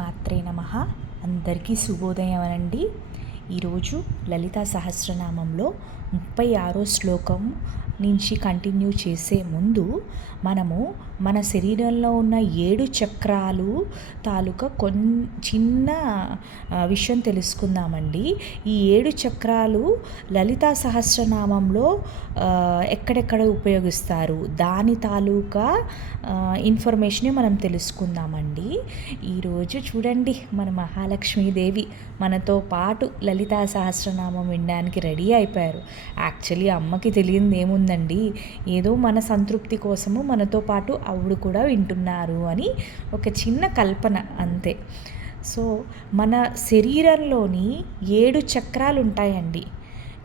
శ్రీమాత్రే నమ. అందరికీ శుభోదయం అనండి. ఈరోజు లలితా సహస్రనామంలో ముప్పై ఆరో శ్లోకం నుంచి కంటిన్యూ చేసే ముందు మనము మన శరీరంలో ఉన్న ఏడు చక్రాలు తాలూకా కొన్ చిన్న విషయం తెలుసుకుందామండి. ఈ ఏడు చక్రాలు లలితా సహస్రనామంలో ఎక్కడెక్కడ ఉపయోగిస్తారు? దాని తాలూకా ఇన్ఫర్మేషనే మనం తెలుసుకుందామండి. ఈరోజు చూడండి మన మహాలక్ష్మీదేవి మనతో పాటు లలిత సహస్రనామం వినడానికి రెడీ అయిపోయారు. యాక్చువల్లీ అమ్మకి తెలియంది ఏముందండి? ఏదో మన సంతృప్తి కోసము మనతో పాటు ఆవిడ కూడా వింటున్నారు అని ఒక చిన్న కల్పన అంతే. సో మన శరీరంలోని ఏడు చక్రాలు ఉంటాయండి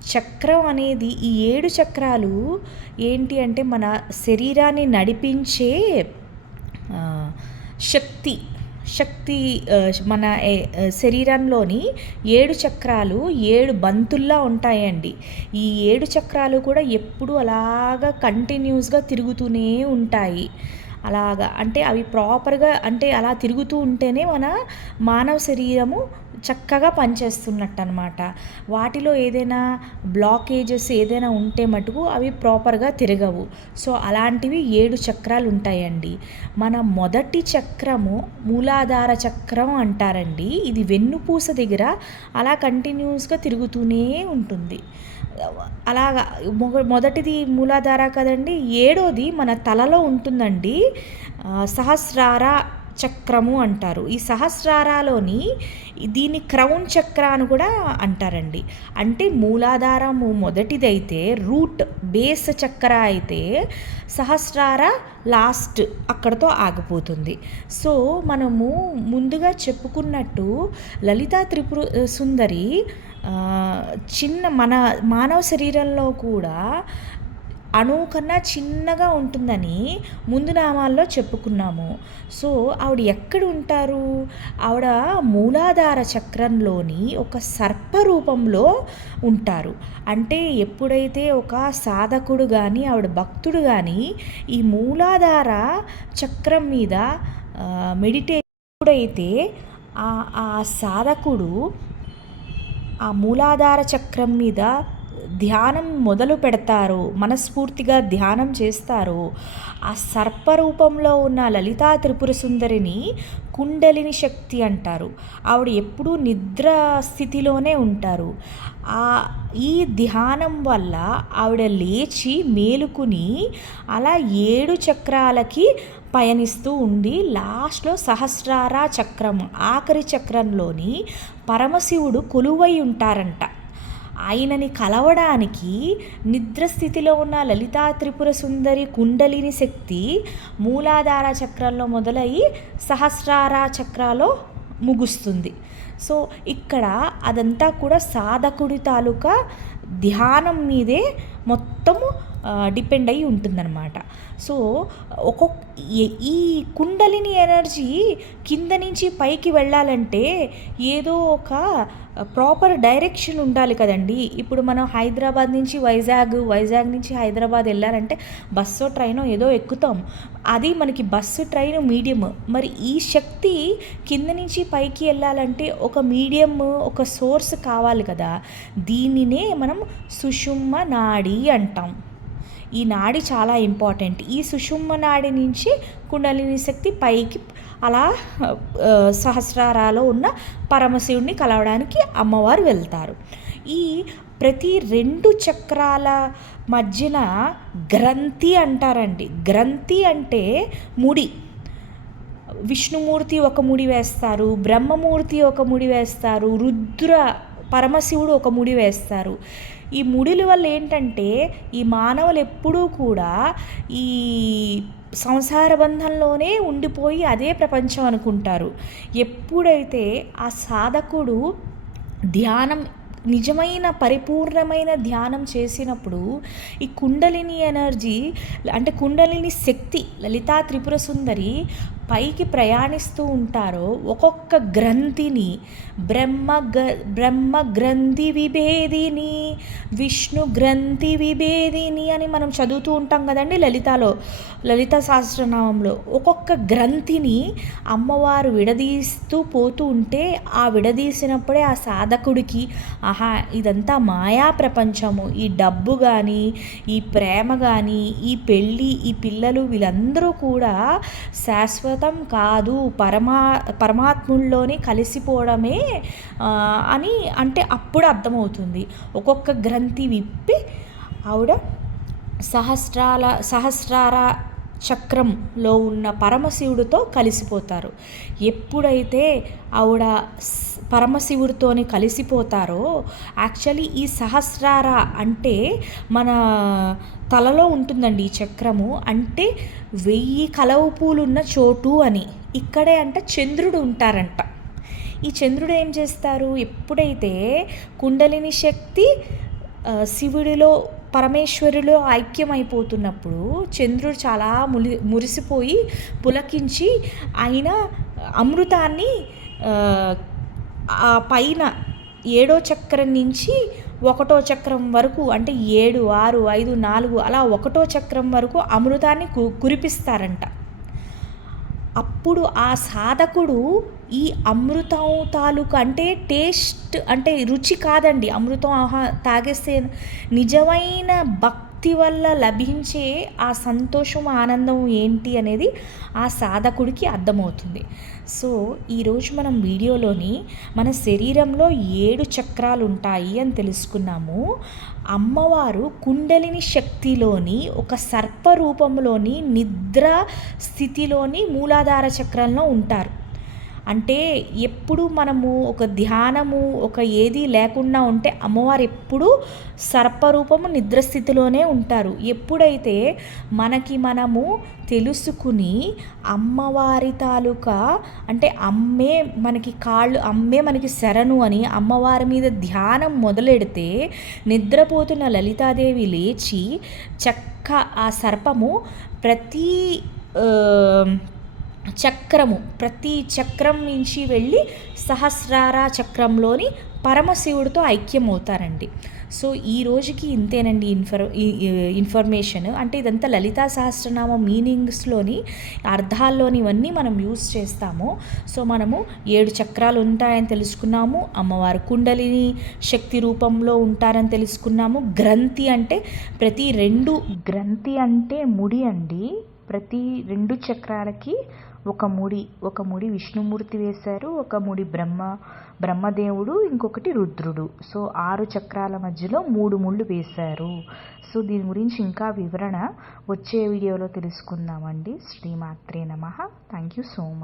చక్రం అనేది ఈ ఏడు చక్రాలు ఏంటి అంటే మన శరీరాన్ని నడిపించే శక్తి. శక్తి మన శరీరంలోని ఏడు చక్రాలు ఏడు బంతుల్లా ఉంటాయండి. ఈ ఏడు చక్రాలు కూడా ఎప్పుడు అలాగా కంటిన్యూస్గా తిరుగుతూనే ఉంటాయి. అలాగా అంటే అవి ప్రాపర్గా అంటే అలా తిరుగుతూ ఉంటేనే మన మానవ శరీరము చక్కగా పనిచేస్తున్నట్టు అనమాట వాటిలో ఏదైనా బ్లాకేజెస్ ఏదైనా ఉంటే మటుకు అవి ప్రాపర్గా తిరగవు. సో అలాంటివి ఏడు చక్రాలు ఉంటాయండి మన మొదటి చక్రము మూలాధార చక్రం అంటారండి. ఇది వెన్నుపూస దగ్గర అలా కంటిన్యూస్గా తిరుగుతూనే ఉంటుంది. అలాగా మొదటిది మూలాధార కదండి. ఏడోది మన తలలో ఉంటుందండి. సహస్రార చక్రము అంటారు. ఈ సహస్రారాలోని దీన్ని క్రౌన్ చక్ర అని కూడా అంటారండి. అంటే మూలాధారము మొదటిదైతే రూట్ బేస్ చక్ర అయితే సహస్రార లాస్ట్ అక్కడతో ఆగిపోతుంది. సో మనము ముందుగా చెప్పుకున్నట్టు లలితా త్రిపుర సుందరి చిన్న మన మానవ శరీరంలో కూడా అణువు కన్నా చిన్నగా ఉంటుందని ముందు నామాల్లో చెప్పుకున్నాము. సో ఆవిడ ఎక్కడ ఉంటారు ఆవిడ మూలాధార చక్రంలోని ఒక సర్ప రూపంలో ఉంటారు. అంటే ఎప్పుడైతే ఒక సాధకుడు కానీ ఆవిడ భక్తుడు కానీ ఈ మూలాధార చక్రం మీద మెడిటేట్ ఎప్పుడైతే ఆ ఆ సాధకుడు ఆ మూలాధార చక్రం మీద ధ్యానం మొదలు పెడతారో మనస్ఫూర్తిగా ధ్యానం చేస్తారో. ఆ సర్పరూపంలో ఉన్న లలితా త్రిపుర సుందరిని కుండలిని శక్తి అంటారు. ఆవిడ ఎప్పుడూ నిద్ర స్థితిలోనే ఉంటారు. ఆ ఈ ధ్యానం వల్ల ఆవిడ లేచి మేలుకుని అలా ఏడు చక్రాలకి పయనిస్తూ ఉండి లాస్ట్లో సహస్రార చక్రం ఆఖరి చక్రంలోని పరమశివుడు కొలువై ఉంటారంట. ఆయనని కలవడానికి నిద్రస్థితిలో ఉన్న లలితా త్రిపుర సుందరి కుండలిని శక్తి మూలాధార చక్రంలో మొదలై సహస్రార చక్రాలో ముగుస్తుంది. సో ఇక్కడ అదంతా కూడా సాధకుడి తాలూకా ధ్యానం మీదే మొత్తము డిపెండ్ అయి ఉంటుందన్నమాట. సో ఒక్కొక్క ఈ- కుండలిని ఎనర్జీ కింద నుంచి పైకి వెళ్ళాలంటే ఏదో ఒక ప్రాపర్ డైరెక్షన్ ఉండాలి కదండి. ఇప్పుడు మనం హైదరాబాద్ నుంచి వైజాగ్ వైజాగ్ నుంచి హైదరాబాద్ వెళ్ళాలంటే బస్సు ట్రైనో ఏదో ఎక్కుతాం. అది మనకి బస్సు ట్రైన్ మీడియం. మరి ఈ శక్తి కింద నుంచి పైకి వెళ్ళాలంటే ఒక మీడియం ఒక సోర్స్ కావాలి కదా. దీనినే మనం సుషుమ్మ నాడి అంటాం. ఈ నాడి చాలా ఇంపార్టెంట్. ఈ సుషుమ్మ నాడి నుంచి కుండలిని శక్తి పైకి అలా సహస్రారాలో ఉన్న పరమశివుడిని కలవడానికి అమ్మవారు వెళ్తారు. ఈ ప్రతి రెండు చక్రాల మధ్యన గ్రంథి అంటారండి. గ్రంథి అంటే ముడి. విష్ణుమూర్తి ఒక ముడి వేస్తారు బ్రహ్మమూర్తి ఒక ముడి వేస్తారు రుద్ర పరమశివుడు ఒక ముడి వేస్తారు. ఈ ముడిల వల్ల ఏంటంటే ఈ మానవులు ఎప్పుడూ కూడా ఈ సంసార బంధంలోనే ఉండిపోయి అదే ప్రపంచం అనుకుంటారు. ఎప్పుడైతే ఆ సాధకుడు ధ్యానం నిజమైన పరిపూర్ణమైన ధ్యానం చేసినప్పుడు ఈ కుండలిని ఎనర్జీ అంటే కుండలిని శక్తి లలితా త్రిపుర సుందరి పైకి ప్రయాణిస్తూ ఉంటారో ఒక్కొక్క గ్రంథిని బ్రహ్మ గ బ్రహ్మ గ్రంథి విభేదిని విష్ణు గ్రంథి విభేదిని అని మనం చదువుతూ ఉంటాం కదండి లలితాలో లలిత సహస్రనామంలో. ఒక్కొక్క గ్రంథిని అమ్మవారు విడదీస్తూ పోతూ ఉంటే ఆ విడదీసినప్పుడే ఆ సాధకుడికి ఆహా ఇదంతా మాయా ప్రపంచము. ఈ డబ్బు కానీ ఈ ప్రేమ కానీ ఈ పెళ్ళి ఈ పిల్లలు వీళ్ళందరూ కూడా శాశ్వత కాదు పరమా పరమాత్ముల్లోనే కలిసిపోవడమే అని అంటే అప్పుడు అర్థమవుతుంది. ఒక్కొక్క గ్రంథి విప్పి ఆవిడ సహస్రాల సహస్రార చక్రంలో ఉన్న పరమశివుడితో కలిసిపోతారు. ఎప్పుడైతే ఆవిడ పరమశివుడితోని కలిసిపోతారో యాక్చువల్లీ ఈ సహస్రార అంటే మన తలలో ఉంటుందండి ఈ చక్రము. అంటే వెయ్యి కలవు పూలున్న చోటు అని. ఇక్కడే అంటే చంద్రుడు ఉంటారంట. ఈ చంద్రుడు ఏం చేస్తారు? ఎప్పుడైతే కుండలిని శక్తి శివుడిలో పరమేశ్వరులో ఐక్యమైపోతున్నప్పుడు చంద్రుడు చాలా ములి మురిసిపోయి పులకించి ఆయన అమృతాన్ని ఆ పైన ఏడో చక్రం నుంచి ఒకటో చక్రం వరకు అంటే ఏడు ఆరు ఐదు నాలుగు అలా ఒకటో చక్రం వరకు అమృతాన్ని కు కురిపిస్తారంట. అప్పుడు ఆ సాధకుడు ఈ అమృతం తాలూకు అంటే టేస్ట్ అంటే రుచి కాదండి. అమృతం ఆహా తాగేస్తే నిజమైన భక్తి వల్ల లభించే ఆ సంతోషం ఆనందం ఏంటి అనేది ఆ సాధకుడికి అర్థమవుతుంది. సో ఈరోజు మనం వీడియోలోని మన శరీరంలో ఏడు చక్రాలు ఉంటాయి అని తెలుసుకున్నాము. అమ్మవారు కుండలిని శక్తిలోని ఒక సర్ప రూపంలోని నిద్ర స్థితిలోని మూలాధార చక్రంలో ఉంటారు. అంటే ఎప్పుడు మనము ఒక ధ్యానము ఒక ఏది లేకుండా ఉంటే అమ్మవారు ఎప్పుడు సర్పరూపము నిద్రస్థితిలోనే ఉంటారు. ఎప్పుడైతే మనకి మనము తెలుసుకుని అమ్మవారి తాలూకా అంటే అమ్మే మనకి కాళ్ళు అమ్మే మనకి శరణు అని అమ్మవారి మీద ధ్యానం మొదలెడితే నిద్రపోతున్న లలితాదేవి లేచి చక్క ఆ సర్పము ప్రతి చక్రము ప్రతి చక్రం నుంచి వెళ్ళి సహస్రార చక్రంలోని పరమశివుడితో ఐక్యం అవుతారండి సో ఈ రోజుకి ఇంతేనండి ఇన్ఫర్ ఇన్ఫర్మేషన్. అంటే ఇదంతా లలితా సహస్రనామ మీనింగ్స్లోని అర్థాల్లోని ఇవన్నీ మనం యూస్ చేస్తాము. సో మనము ఏడు చక్రాలు ఉంటాయని తెలుసుకున్నాము. అమ్మవారు కుండలిని శక్తి రూపంలో ఉంటారని తెలుసుకున్నాము. గ్రంథి అంటే ప్రతి రెండు గ్రంథి అంటే ముడి అండి. ప్రతి రెండు చక్రాలకి ఒక ముడి ఒక ముడి విష్ణుమూర్తి వేశారు ఒక ముడి బ్రహ్మ బ్రహ్మదేవుడు ఇంకొకటి రుద్రుడు. సో ఆరు చక్రాల మధ్యలో మూడు ముళ్ళు వేశారు. సో దీని గురించి ఇంకా వివరణ వచ్చే వీడియోలో తెలుసుకుందామండి. శ్రీమాత్రే నమ. Thank you so much